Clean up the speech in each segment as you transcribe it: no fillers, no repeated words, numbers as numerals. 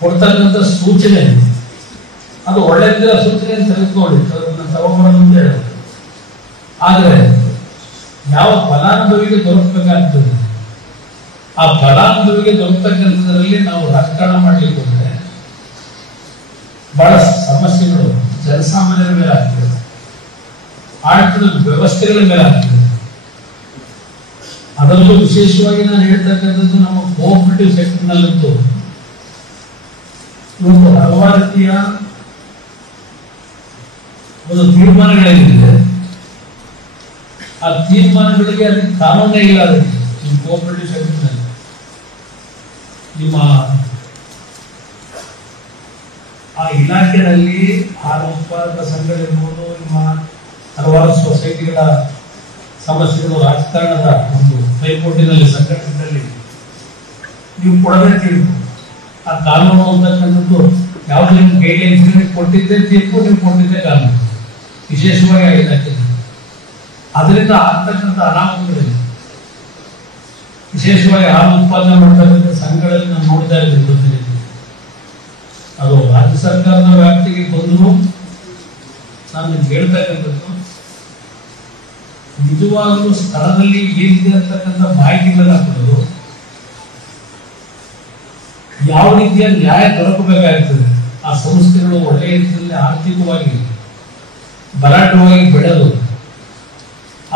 ಕೊಡ್ತಕ್ಕಂಥ ಸೂಚನೆ ಅದು ಒಳ್ಳೆಯ ಸೂಚನೆ ತೆಗೆದುಕೊಳ್ಳಿ, ಅದನ್ನ ತಗೊಂಬರೋದು ಅಂತ ಹೇಳೋದು. ಆದರೆ ಯಾವ ಫಲಾನುಭವಿಗೆ ದೊರಕಬೇಕಾಗ್ತದೆ ಆ ಫಲಾನುಭವಿಗೆ ದೊರಕತಕ್ಕಂಥದ್ರಲ್ಲಿ ನಾವು ರಾಜಕಾರಣ ಮಾಡ್ಲಿಕ್ಕೆ ಹೋದ್ರೆ ಬಹಳ ಸಮಸ್ಯೆಗಳು ಜನಸಾಮಾನ್ಯರ ಮೇಲೆ ಆಗ್ತದೆ, ಆಡಳಿತದ ವ್ಯವಸ್ಥೆಗಳ ಮೇಲೆ ಆಗ್ತದೆ. ಅದರಲ್ಲೂ ವಿಶೇಷವಾಗಿ ನಾನು ಹೇಳ್ತಕ್ಕಂಥದ್ದು ನಮ್ಮ ಕೋಆಪರೇಟಿವ್ ಸೆಕ್ಟರ್ ನಲ್ಲಂತೂ ಇವತ್ತು ಹಲವಾರು ರೀತಿಯ ಒಂದು ತೀರ್ಮಾನಗಳೇನಿದೆ ಆ ತೀರ್ಮಾನಗಳಿಗೆ ಅದಕ್ಕೆ ಕಾನೂನೇ ಇಲ್ಲ. ಅದಕ್ಕೆ ನಿಮ್ಮ ಕೋಆಪರೇಟಿವ್ ಸೆಕ್ಟರ್ನಲ್ಲಿ ನಿಮ್ಮ ಆ ಇಲಾಖೆಯಲ್ಲಿ ಹಾಲು ಉತ್ಪಾದಕ ಸಂಘಗಳಿರ್ಬೋದು, ನಿಮ್ಮ ಹಲವಾರು ಸೊಸೈಟಿಗಳ ಸಮಸ್ಯೆಗಳು, ರಾಜಕಾರಣದ ಒಂದು ಪೈಪೋಟಿನಲ್ಲಿ ಸಂಘಟನೆಯಲ್ಲಿ ನೀವು ಕೊಡಬೇಕಿತ್ತು. ಆ ಕಾನೂನು ಅಂತಕ್ಕಂಥದ್ದು ಯಾವ್ದು ನಿಮ್ಮ ಗೈಡ್ಲೈನ್ಸ್ ಕೊಟ್ಟಿದ್ದೆ ತೀರ್ಪು, ನೀವು ಕೊಟ್ಟಿದ್ದೆ ಕಾನೂನು ವಿಶೇಷವಾಗಿ ಆ ಇಲಾಖೆ. ಅದರಿಂದ ಆಗ್ತಕ್ಕಂಥ ಅನಾಹುತಗಳಿದೆ. ವಿಶೇಷವಾಗಿ ಹಾಲು ಉತ್ಪಾದನೆ ಮಾಡ್ತಕ್ಕಂಥ ಸಂಘಗಳಲ್ಲಿ ನಾವು ನೋಡ್ತಾ ಇದ್ದೀವಿ. ಅದು ರಾಜ್ಯ ಸರ್ಕಾರದ ವ್ಯಾಪ್ತಿಗೆ ಬಂದರೂ ನಾನು ನಿಮ್ಗೆ ಹೇಳ್ತಕ್ಕಂಥದ್ದು ನಿಜವಾಗಲೂ ಸ್ಥಳದಲ್ಲಿ ಏನಿದೆ ಅಂತಕ್ಕಂಥ ಮಾಹಿತಿಗಳನ್ನ ಕೊಡೋದು, ಯಾವ ರೀತಿಯ ನ್ಯಾಯ ದೊರಕಬೇಕಾಗ್ತದೆ, ಆ ಸಂಸ್ಥೆಗಳು ಒಳ್ಳೆಯ ರೀತಿಯಲ್ಲಿ ಆರ್ಥಿಕವಾಗಿ ಬಲಾಢ್ಯವಾಗಿ ಬೆಳೆದು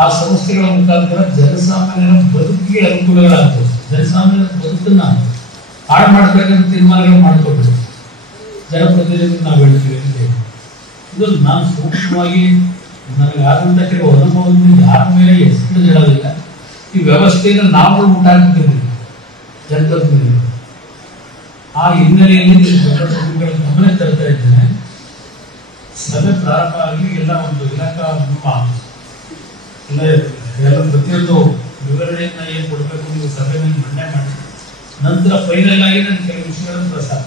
ಆ ಸಂಸ್ಥೆಗಳ ಮುಖಾಂತರ ಜನಸಾಮಾನ್ಯರ ಬದುಕಿಗೆ ಅನುಕೂಲಗಳಾಗ್ತದೆ. ಜನಸಾಮಾನ್ಯರ ಬದುಕನ್ನ ಹಾಳು ಮಾಡ್ತಕ್ಕಂಥ ತೀರ್ಮಾನಗಳು ಮಾಡಿಕೊಟ್ರು ಜನಪ್ರತಿನಿಧಿಗಳು ನಾವು ಹೇಳ್ತೀವಿ. ಇದು ನಾನು ಸೂಕ್ಷ್ಮವಾಗಿ ನನಗೆ ಆದಂತ ಕೆಲವು ಅನುಭವದಿಂದ ಯಾರ ಮೇಲೆ ಹೆಸರು ಹೇಳೋದಿಲ್ಲ. ಈ ವ್ಯವಸ್ಥೆಯನ್ನು ನಾವು ಉಂಟಾಗ್ತಿದ್ದೀವಿ ಜನಪ್ರತಿನಿಧಿಗಳು. ಆ ಹಿನ್ನೆಲೆಯಲ್ಲಿ ಜನಪ್ರತಿನಿಧಿಗಳ ಗಮನ ತರ್ತಾ ಇದ್ದೇನೆ. ಸಭೆ ಪ್ರಾರಂಭ ಆಗಿ ಎಲ್ಲ ಒಂದು ಇಲಾಖಾ ಎಲ್ಲ ಪ್ರತಿಯೊಂದು ವಿವರಣೆಯನ್ನ ಏನ್ ಕೊಡಬೇಕು ನೀವು ಸಭೆಯಲ್ಲಿ ಮಂಡನೆ ಮಾಡಿ ನಂತರ ಫೈನಲ್ ಆಗಿ ನಾನು ಕೆಲವು ವಿಷಯಗಳನ್ನು ಪ್ರಸ್ತಾಪ